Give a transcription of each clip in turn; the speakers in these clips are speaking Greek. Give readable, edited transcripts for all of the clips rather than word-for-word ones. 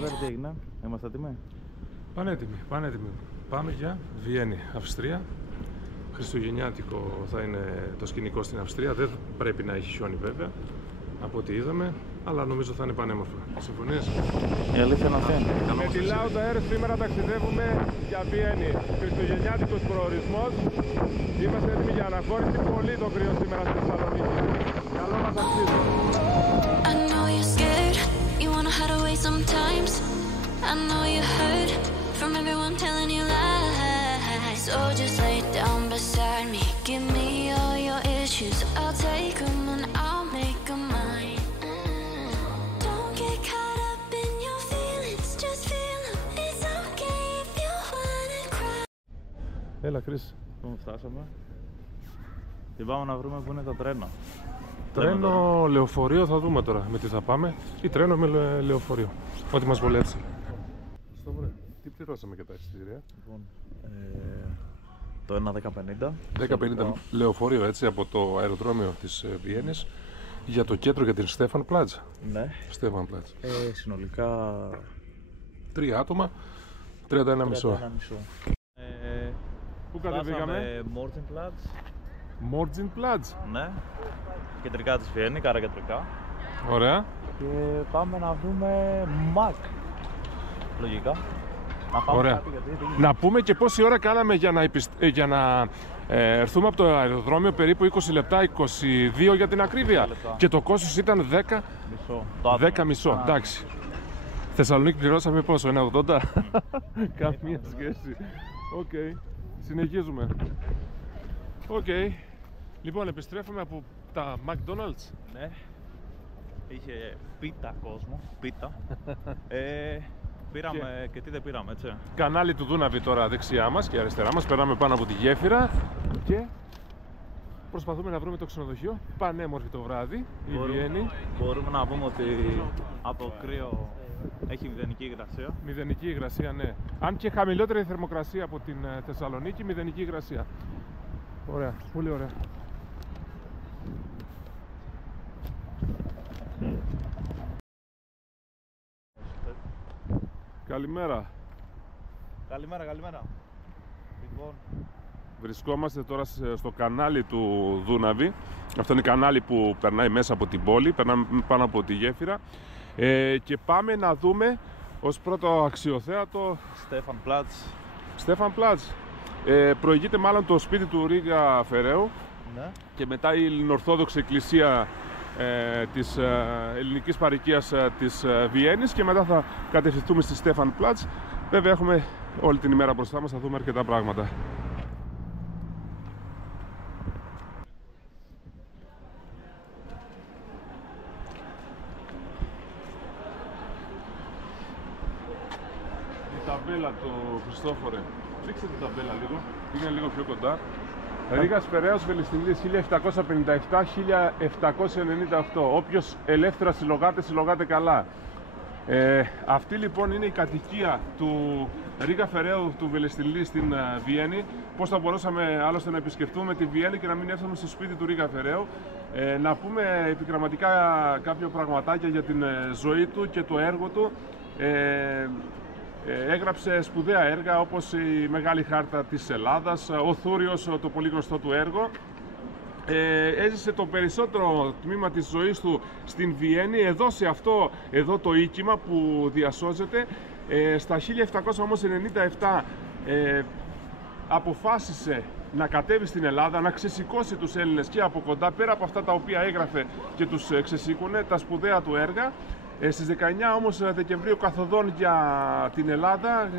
Πατέρα, τι έγινε, είμαστε έτοιμοι? Πανέτοιμοι. Πάμε για Βιέννη, Αυστρία. Χριστουγεννιάτικο θα είναι το σκηνικό στην Αυστρία. Δεν πρέπει να έχει χιόνι βέβαια, από ό,τι είδαμε, αλλά νομίζω θα είναι πανέμορφα. Συμφωνείς? Η αλήθεια είναι αυτή. Με τη Lauda Air σήμερα ταξιδεύουμε για Βιέννη. Χριστουγεννιάτικος προορισμός. Είμαστε έτοιμοι για αναχώρηση. Πολύ το κρύο σήμερα στη Θεσσαλονίκη. Καλό μας ταξίδι. I know you're scared, you wanna hide away sometimes. I know you heard from everyone telling you lies. So just lay down beside me, give me all your issues. I'll take them and I'll make them mine. Don't get caught up in your feelings, just feel them. It's okay if you wanna cry. Έλα, Κρίς. Πού φτάσαμε? Και πάμε να βρούμε πού είναι το τρένο. Τρένο, λεωφορείο θα δούμε τώρα με τι θα πάμε. Ή τρένο με λεωφορείο. Ό,τι μας βολέψει. Στο βρε. Τι πληρώσαμε για τα εισιτήρια? Λοιπόν, το ένα 10.50. 10.50 λεωφορείο, έτσι, από το αεροδρόμιο της Βιέννης για το κέντρο, για την Στέφαν Πλάτζ. Ναι. Στέφαν Πλάτζ. Συνολικά 3 άτομα, 31,5. Πού κατεβήκαμε? Μόρτζενπλατζ. Μόρτζενπλάτζ. Ναι. Κεντρικά της Βιέννη, κάρα κεντρικά. Ωραία. Και πάμε να βρούμε Μακ. Λογικά. Να πάμε Ωραία. κάτι, γιατί... Να πούμε και πόση ώρα κάναμε για να έρθουμε από το αεροδρόμιο, περίπου 20 λεπτά, 22 για την ακρίβεια. Και το κόστος ήταν 10 μισό. 10 μισό, εντάξει. Θεσσαλονίκη πληρώσαμε πόσο, 1,80? Καμία σχέση. Οκ, συνεχίζουμε. Οκ. Λοιπόν, επιστρέφουμε από τα McDonald's. Ναι. Είχε πίτα κόσμο, πίτα. Πήραμε και τι δεν πήραμε, έτσι. Κανάλι του Δούναβη τώρα δεξιά μας και αριστερά μας. Περνάμε πάνω από τη γέφυρα και προσπαθούμε να βρούμε το ξενοδοχείο. Πανέμορφη το βράδυ, η Βιέννη. Μπορούμε να πούμε ότι από το κρύο έχει μηδενική υγρασία. Μηδενική υγρασία, ναι. Αν και χαμηλότερη θερμοκρασία από την Θεσσαλονίκη, μηδενική υγρασία. Ωραία, πολύ ωραία. Καλημέρα. Καλημέρα. Λοιπόν, Βρισκόμαστε τώρα στο κανάλι του Δούναβη. Αυτό είναι κανάλι που περνάει μέσα από την πόλη, περνάμε πάνω από τη γέφυρα. Και πάμε να δούμε ως πρώτο αξιοθέατο Στέφαν Πλάτζ. Προηγείται μάλλον το σπίτι του Ρίγα Φεραίου, ναι. Και μετά η Ελληνοορθόδοξη Εκκλησία της ελληνικής παροικίας της Βιέννης, και μετά θα κατευθυνθούμε στη Στέφαν Πλάτζ. Βέβαια έχουμε όλη την ημέρα μπροστά μας, θα δούμε αρκετά πράγματα. Η ταμπέλα του Χριστόφορε. Ρίξτε την ταμπέλα λίγο, πήγαινε λίγο πιο κοντά. Ρήγας Φεραίος Βελιστινίδης 1757-1798. Όποιος ελεύθερα συλλογάται καλά. Αυτή λοιπόν είναι η κατοικία του Ρήγα Φεραίου του Βελιστινίδη στην Βιέννη. Πώς θα μπορούσαμε άλλωστε να επισκεφτούμε τη Βιέννη και να μην έρθουμε στο σπίτι του Ρήγα Φεραίου. Να πούμε επιγραμματικά κάποια πραγματάκια για την ζωή του και το έργο του. Έγραψε σπουδαία έργα όπως η Μεγάλη Χάρτα της Ελλάδας, ο Θούριος, το πολύ γνωστό του έργο. Έζησε το περισσότερο τμήμα της ζωής του στην Βιέννη, εδώ σε αυτό εδώ το οίκημα που διασώζεται. Στα 1797 αποφάσισε να κατέβει στην Ελλάδα, να ξεσηκώσει τους Έλληνες και από κοντά, πέρα από αυτά τα οποία έγραφε και τους ξεσήκωνε, τα σπουδαία του έργα. Στις 19 όμως Δεκεμβρίου, καθοδόν για την Ελλάδα,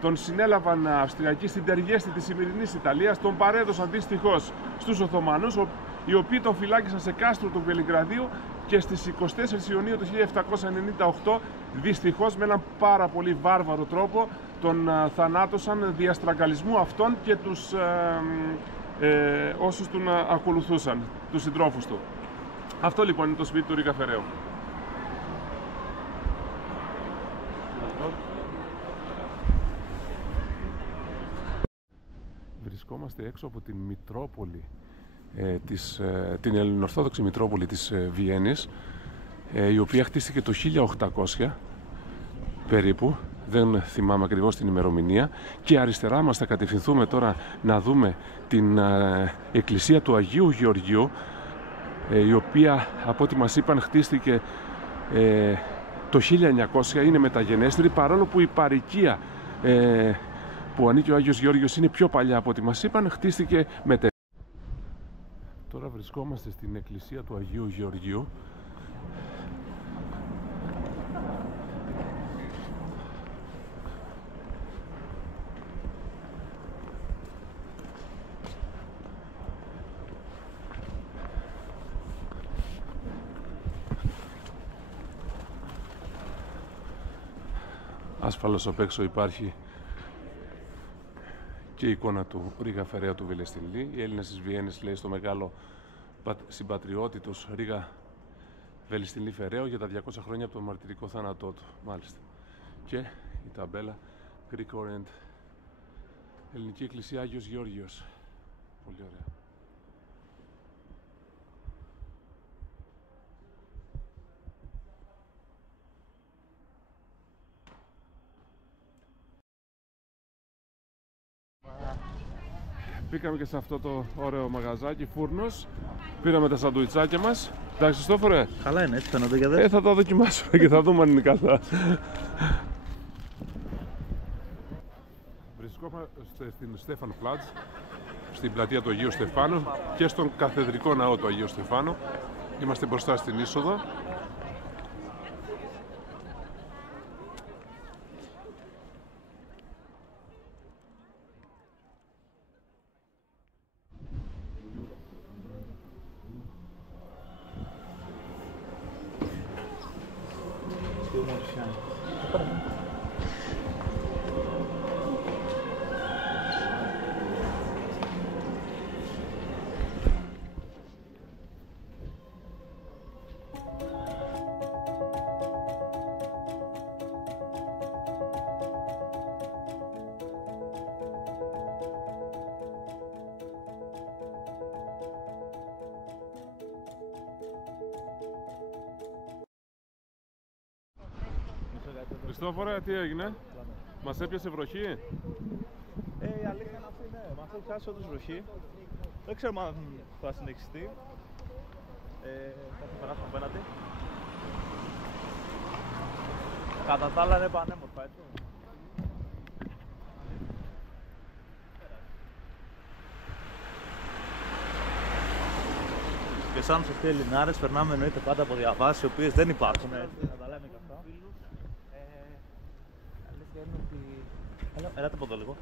τον συνέλαβαν Αυστριακοί στην Τεργέστη της σημερινής Ιταλίας, τον παρέδωσαν δυστυχώς στους Οθωμανούς, οι οποίοι τον φυλάκισαν σε κάστρο του Βελιγραδίου, και στις 24 Ιουνίου του 1798 δυστυχώς με έναν πάρα πολύ βάρβαρο τρόπο τον θανάτωσαν δια στραγγαλισμού αυτών και τους όσους τον ακολουθούσαν, τους συντρόφους του. Αυτό λοιπόν είναι το σπίτι του Ρήγα Φεραίου. Βρισκόμαστε έξω από την Μητρόπολη, την Ελληνοορθόδοξη Μητρόπολη της Βιέννης, η οποία χτίστηκε το 1800. περίπου, δεν θυμάμαι ακριβώς την ημερομηνία, και αριστερά μας θα κατευθυνθούμε τώρα να δούμε την εκκλησία του Αγίου Γεωργίου, η οποία από ό,τι μας είπαν χτίστηκε το 1900, είναι μεταγενέστερη, παρόλο που η παροικία που ανήκει ο Άγιος Γεώργιος είναι πιο παλιά από ό,τι μας είπαν, χτίστηκε μετά. Τώρα βρισκόμαστε στην εκκλησία του Αγίου Γεωργίου. Ασφαλώς απ' έξω υπάρχει και η εικόνα του Ρίγα Φεραία του Βελεστινλή. Οι Έλληνες της Βιέννης, λέει, στο μεγάλο συμπατριώτη τους Ρίγα Βελεστινλή Φεραίο για τα 200 χρόνια από τον μαρτυρικό θάνατό του, μάλιστα. Και η ταμπέλα Greek Orient, Ελληνική Εκκλησία Άγιος Γεώργιος. Πολύ ωραία. Μπήκαμε και σε αυτό το ωραίο μαγαζάκι, φούρνος. Πήραμε τα σαντουιτσάκια μας. Εντάξει, Χριστόφορε. Καλά είναι, έτσι φαίνονται για δε. Θα τα δοκιμάσουμε και θα δούμε αν είναι καλά. Βρισκόμαστε στην Στέφαν Πλάτζ, στην πλατεία του Αγίου Στεφάνου και στον καθεδρικό ναό του Αγίου Στεφάνου. Είμαστε μπροστά στην είσοδο. Χριστόφορε, τι έγινε? Μας έπιασε βροχή? Η αλήθεια είναι αυτή, ναι. Μας έχει πιάσει όντως βροχή. Δεν ξέρουμε αν θα συνεχιστεί. Θα περάσουμε απέναντι. Κατά τα άλλα είναι πανέμορφα, έτσι. Και σαν σωστοί Ελληνάρες περνάμε εννοείται πάντα από διαβάσεις οι οποίες δεν υπάρχουν, έτσι, να τα λέμε και αυτά. Αλήθεια είναι ότι... Ελάτε από εδώ λίγο.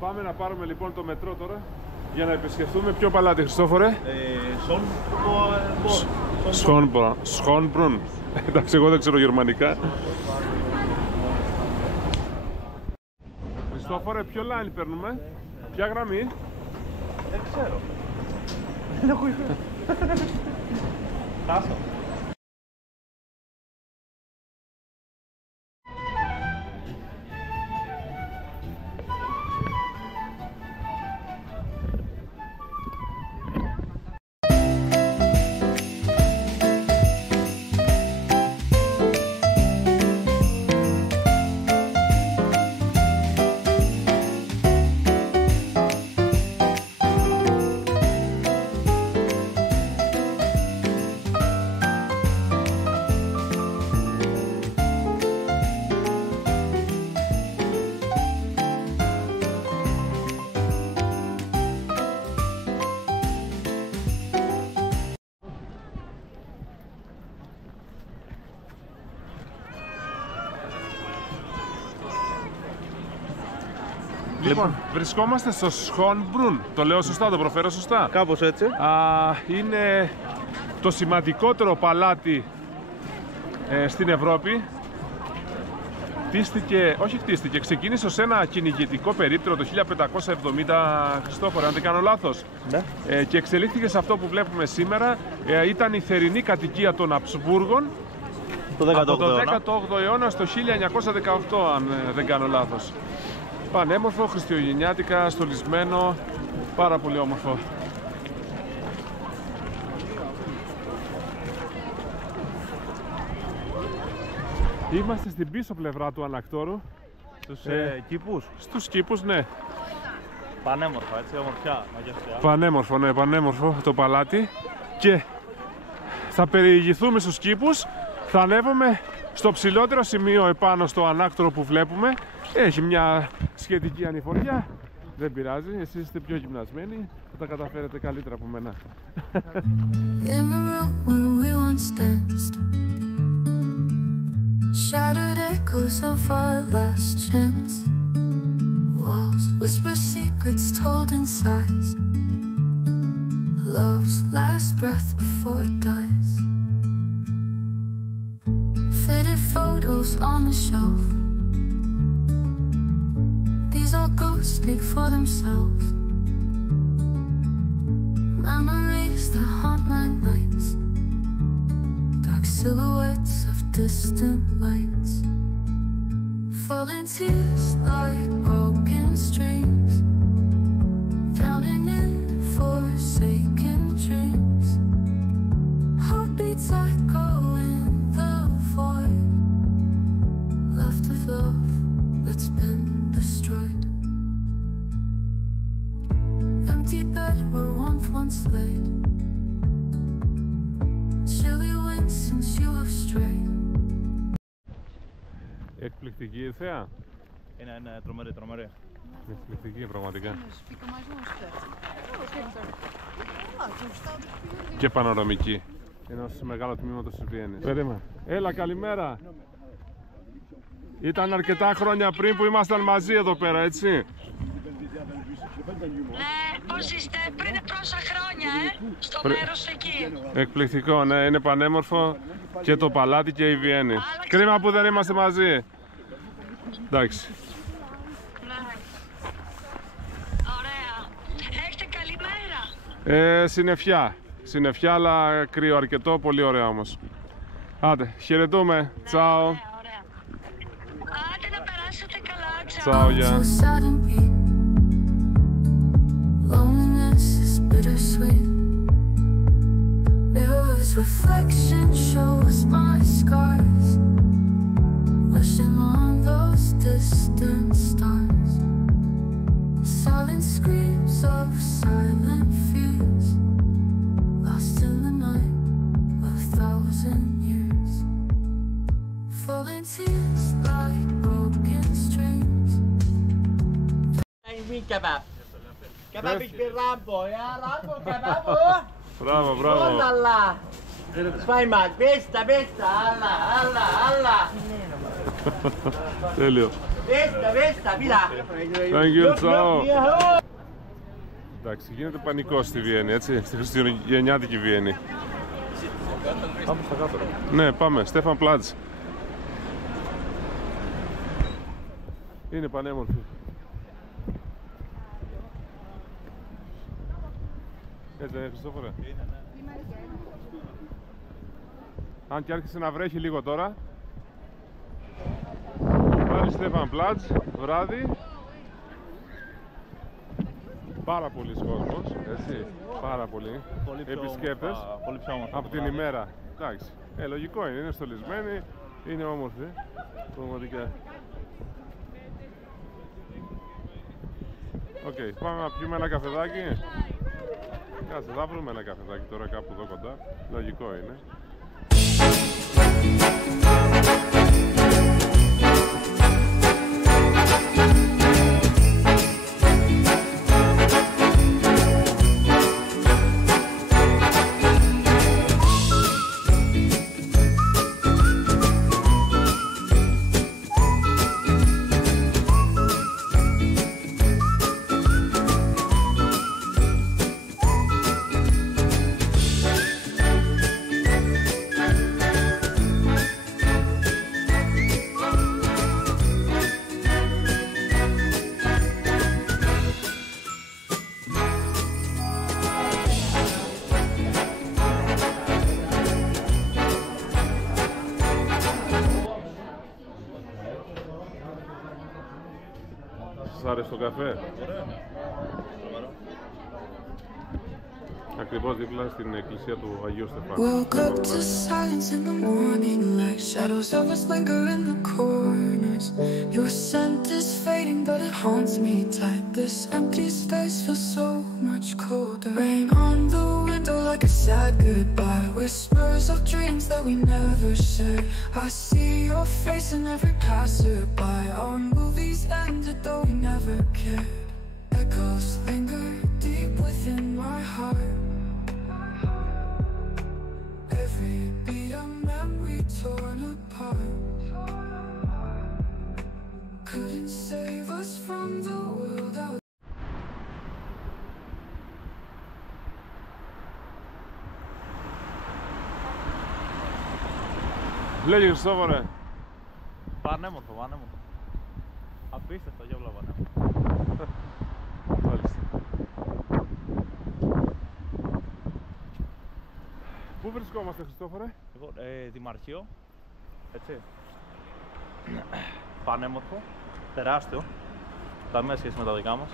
Πάμε να πάρουμε λοιπόν το μετρό τώρα για να επισκεφθούμε ποιο παλάτι, Χριστόφορε? Σχόνμπρουν. Εντάξει, εγώ δεν ξέρω γερμανικά. Χριστόφορε, ποιο line παίρνουμε? Ποια γραμμή? Δεν ξέρω. Δεν έχω ιδέα. Χάσω. Λοιπόν, βρισκόμαστε στο Σχόνμπρουν. Το λέω σωστά, το προφέρω σωστά? Κάπως έτσι. Είναι το σημαντικότερο παλάτι στην Ευρώπη. Ξεκίνησε ως ένα κυνηγητικό περίπτερο το 1570, Χριστόφορε, αν δεν κάνω λάθος. Ναι. Και εξελίχθηκε σε αυτό που βλέπουμε σήμερα. Ήταν η θερινή κατοικία των Αψβούργων από το 18ο αιώνα στο 1918, αν δεν κάνω λάθος. Πανέμορφο, χριστιογεννιάτικα, στολισμένο, πάρα πολύ όμορφο. Είμαστε στην πίσω πλευρά του ανακτόρου. Στους κήπους. Στους κήπους, ναι. Πανέμορφα, έτσι, ομορφιά, μαγευτιά. Πανέμορφο, ναι, πανέμορφο το παλάτι. Και θα περιηγηθούμε στους κήπους. Θα ανέβουμε στο ψηλότερο σημείο επάνω στο ανάκτορο που βλέπουμε. Έχει μια σχετική ανηφοριά. Δεν πειράζει, εσείς είστε πιο γυμνασμένοι. Θα τα καταφέρετε καλύτερα από μένα. Shattered echoes of our last chance. Walls whisper secrets told in sighs. Love's last breath before it dies. Faded photos on the shelf. These all ghosts speak for themselves. Memories that haunt my nights. Dark silhouettes of distant lights. Falling tears like broken streams. Drowning in forsaken dreams. Heartbeats echo in the void. Left of love that's been destroyed. Empty bed where one once laid. Chilly wind since you have strayed. Εκπληκτική η θέα. Είναι τρομερή, τρομερή. Εκπληκτική πραγματικά. Και πανοραμική. Ενός μεγάλο τμήματος της Βιέννης. Περίμενε. Έλα, καλημέρα. Ήταν αρκετά χρόνια πριν που ήμασταν μαζί εδώ πέρα, έτσι. Ναι, πώς είστε, πριν τόσα χρόνια, στο μέρος εκεί. Εκπληκτικό, ναι, είναι πανέμορφο και το παλάτι και η Βιέννη. Κρίμα που δεν είμαστε μαζί. Εντάξει. Ναι. Ωραία. Έχετε καλή μέρα. Συννεφιά. Συννεφιά, αλλά κρύο αρκετό, πολύ ωραίο όμως. Άντε, χαιρετούμε. Τσάου. Ωραία. Άντε να περάσετε καλά, Τσάου, γεια. Loneliness is bittersweet. Mirror's reflection shows my scars. Wishing on those distant stars. Silent screams of silent fears. Lost in the night of 1,000 years. Falling tears like broken streams. Kebab. Kebab ich bin Rambo, ja? Rambo, Kebab. Μπράβο, μπράβο. Allah. Zweimal. Besta, besta. Allah, Allah, Allah. Τέλειο. Besta, besta. Wieder. Thank you, τσάου. Εντάξει, γίνεται πανικό στη Βιέννη, έτσι, στη χριστουγεννιάτικη Βιέννη. Πάμε στα κάτω. Ναι, πάμε, Στέφαν Πλάτς. Είναι πανέμορφη. Έτσι δεν είναι, Χριστόφορε? Αν και άρχισε να βρέχει λίγο τώρα. Πάλι Στέφαν Πλάτς, βράδυ. Πάρα πολλοί κόσμος, έτσι, πάρα πολλοί επισκέπτες Πολύ πιο όμορφα από την ημέρα. Εντάξει, λογικό είναι στολισμένοι, είναι όμορφοι, πραγματικά. Οκ, πάμε να πιούμε ένα καφεδάκι. Κάτσε, θα βρούμε ένα καφεδάκι τώρα κάπου εδώ κοντά, λογικό είναι. Σας άρεσε το καφέ? ακριβώς δίπλα στην εκκλησία του Αγίου Στεφάνου. Woke up to silence in the morning, like shadows of us linger in the corners. Your scent is fading, but it haunts me tight. This empty space feels so much colder. Rain on the window like a sad goodbye. Whispers of dreams that we never shared. I see your face in every passerby. Our movies ended though we never cared. Echoes linger deep within my heart. Every beat a memory torn apart. Couldn't save us from the world out. Λέγε Χριστόφορε. Πανέμορφο, πανέμορφο. Απίστευτο, για βλέπω πανέμορφο. Μάλιστα. Πού βρισκόμαστε, Χριστόφορε? Λοιπόν, Δημαρχείο, έτσι. Πανέμορφο, τεράστιο. Καμία σχέση με τα δικά μας.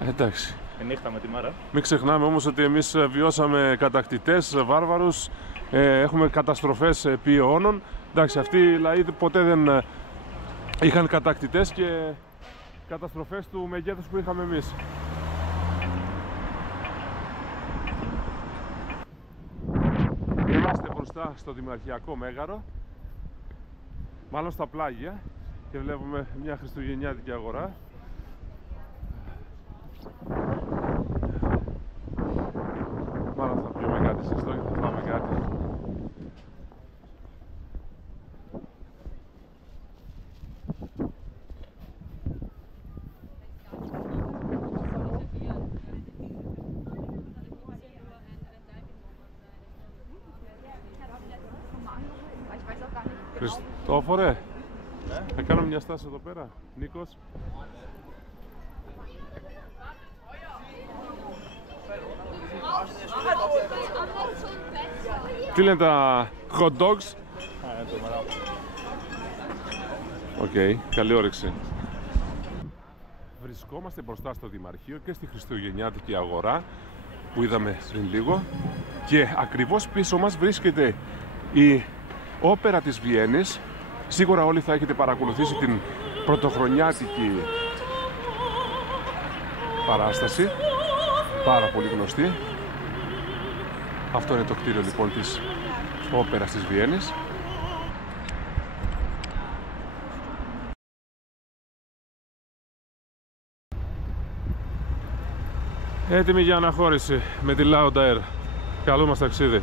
Εντάξει. Η νύχτα με τη μέρα. Μην ξεχνάμε όμως ότι εμείς βιώσαμε κατακτητές, βάρβαρους, έχουμε καταστροφές επί αιώνων. Εντάξει, αυτοί οι λαοί ποτέ δεν είχαν κατακτητές και καταστροφές του μεγέθους που είχαμε εμείς. Είμαστε μπροστά στο Δημαρχιακό Μέγαρο, μάλλον στα πλάγια, και βλέπουμε μια χριστουγεννιάτικη αγορά. Μάλλον θα πιούμε κάτι ζεστό και θα φάμε κάτι. Χριστόφορε, θα κάνω μια στάση εδώ πέρα, Νίκος. Τι λένε τα hot dogs? Οκ, καλή όρεξη. Βρισκόμαστε μπροστά στο Δημαρχείο και στη χριστουγεννιάτικη αγορά που είδαμε πριν λίγο, και ακριβώς πίσω μας βρίσκεται η όπερα της Βιέννης. Σίγουρα όλοι θα έχετε παρακολουθήσει την πρωτοχρονιάτικη παράσταση, πάρα πολύ γνωστή. Αυτό είναι το κτίριο λοιπόν της όπερας της Βιέννης. Έτοιμοι για αναχώρηση με τη Lauda Air. Καλό μας ταξίδι.